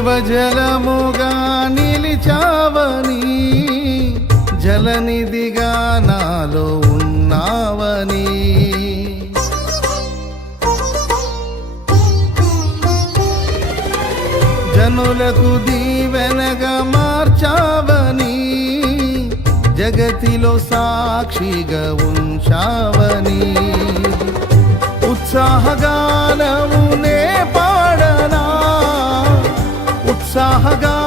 జీవజలముగా నిలిచావని, జలనిధిగా నాలో ఉన్నావని, జనులకు దీవెనగా మార్చావని, జగతిలో సాక్షిగా ఉంచావని, ఉత్సాహగానమునే పాడనా, ఉత్సాహగా